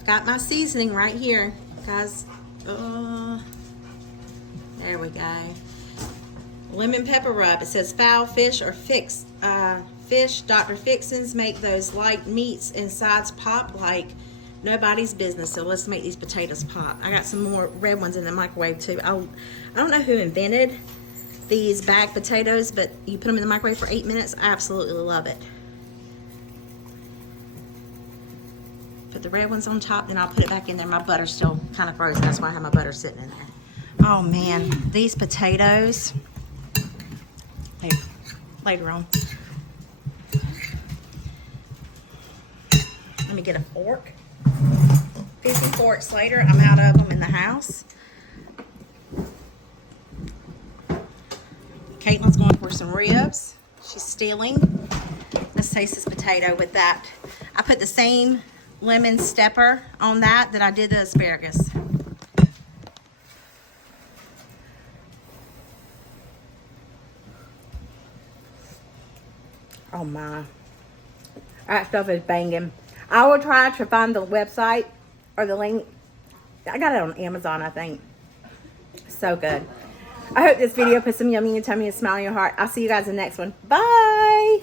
I've got my seasoning right here, guys. There we go. Lemon pepper rub. It says fowl, fish, or fish. Dr. Fixins make those light meats and sides pop like nobody's business. So let's make these potatoes pop. I got some more red ones in the microwave too. I don't know who invented these bagged potatoes, but you put them in the microwave for 8 minutes. I absolutely love it. Put the red ones on top, then I'll put it back in there. My butter's still kind of frozen. That's why I have my butter sitting in there. Oh man, these potatoes. Later on. Let me get a fork. 50 forks later, I'm out of them in the house. Caitlin's going for some ribs. She's stealing. Let's taste this potato with that. I put the same lemon stepper on that I did the asparagus. Oh my. That stuff is banging. I will try to find the website or the link. I got it on Amazon, I think. So good. I hope this video put some yummy in your tummy and smile in your heart. I'll see you guys in the next one. Bye.